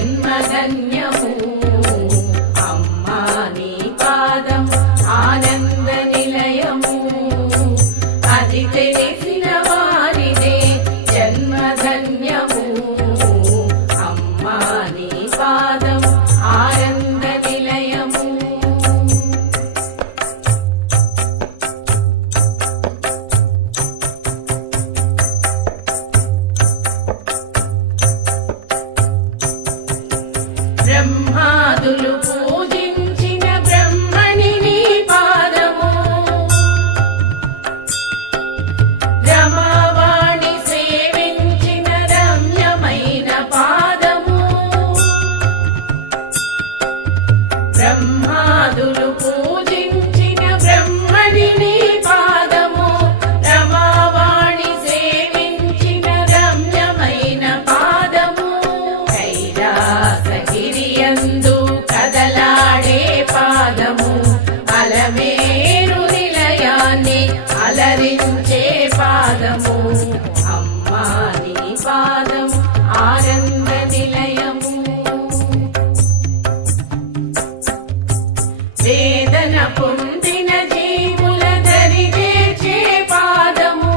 జన్మధన్యము అమ్మా నీ పాదం ఆనంద నిలయము అది తెలిసిన వారిదే జన్మధన్యము అమ్మా నీ పాదం ఆనంద నిలయము బ్రహ్మాదులు పూజించిన బ్రహ్మణి నీ పాదము రమావాణి సేవించిన రమ్యమైన పాదము బ్రహ్మాదులు పూజించిన బ్రహ్మణి నీ పాదము రమావాణి సేవించిన రమ్యమైన పాదము కైలాసగిరియందు కదలాడే పాదము అలమేరు నిలయాన్ని అలరించే పాదము అమ్మా నీ పాదం ఆనంద నిలయము వేదన పొందిన జీవుల దరిచేర్చే పాదము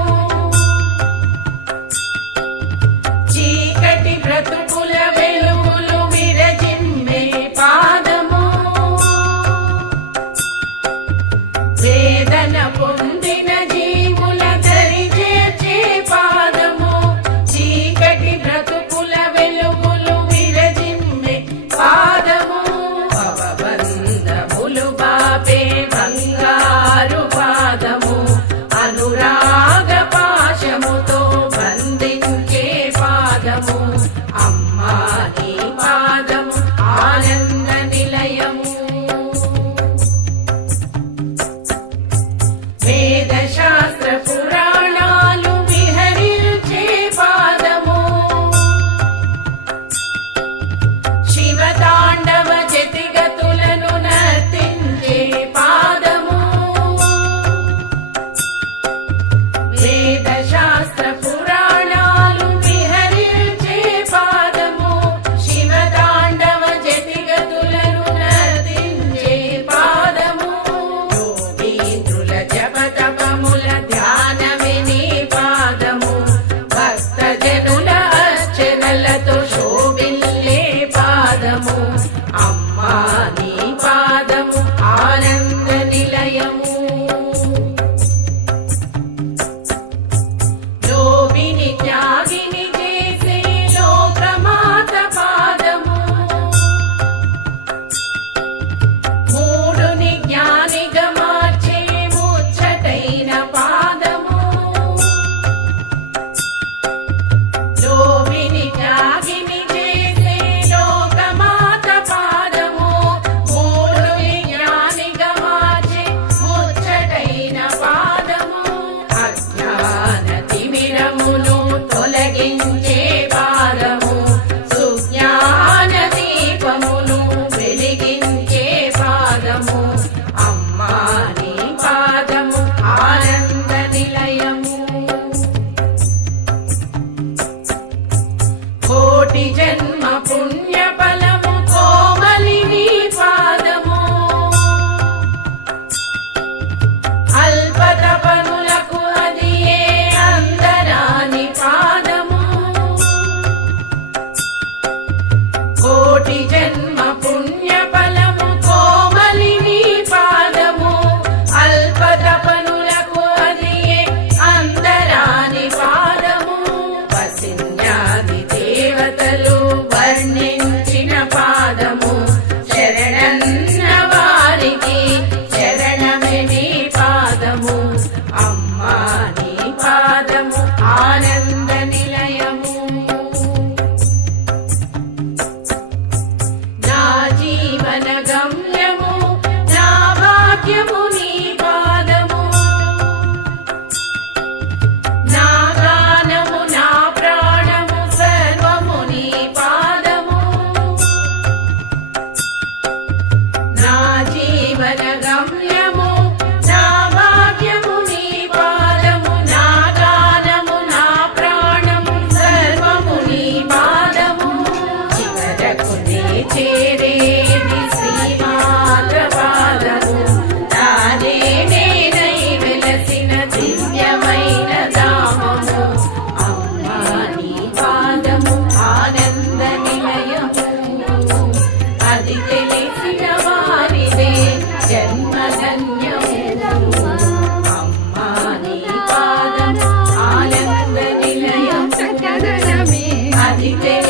చీకటి బ్రతుకుల వెలుగులు విరజిమ్మే పాదము వేదన పొందిన జీవుల దరిచేర్చే పాదము చీకటి బ్రతుకుల వెలుగులు విరజిమ్మే పాదము భవబంధములు బాపే బంగారు పాదము అనురాగ పాశముతో బంధించే పాదము అమ్మా నీ పాదము ఆనంద నిలయము వేద శాస్త్ర పురాణాలు విహరించే పాదము శివతాండవ జతిగతులను నర్తించే పాదము వేద శాస్త్ర పురాణాలు విహరించే పాదము శివతాండవ జతిగతులను నర్తించే పాదము యోగీంద్రుల జపతపముల ధ్యానమే నీ పాదము భక్తజనుల అర్చనలతో శోభిల్లే పాదము అమ్మా నీ పాదము ఆనంద నిలయము లోభిని త్యాగిని చేసే లోకమాత పాదము మూడుని జ్ఞానిగా మార్చే ముచ్చటైన పాదము లోభిని త్యాగిని చేసే లోకమాత పాదము మూడుని జ్ఞానిగా మార్చే ముచ్చటైన పాదము అజ్ఞాన తిమిరమును తొలగించే పాదము సుజ్ఞాన దీపమును వెలిగించే పాదము అమ్మా నీ పాదము ఆనంద నిలయము కోటి జన్మ పుణ్య ఫలము కోమలి నీ పాదము అల్పత పనులకు అది ఏ అందరాని పాదము కోటి జన్మ పుణ్య ఫలము కోమలి నీ పాదము అల్పత పనులకు అది ఏ అందరాని పాదము వసిన్యాది దేవతలు వర్ణించిన పాదము శరణన్న వారికి శరణమే నీ పాదము అమ్మా నీ పాదము ఆనంద నిలయము నా జీవన గమ్యము నా భాగ్యము నీ పాదము నా గానము నా ప్రాణము సర్వము కలితే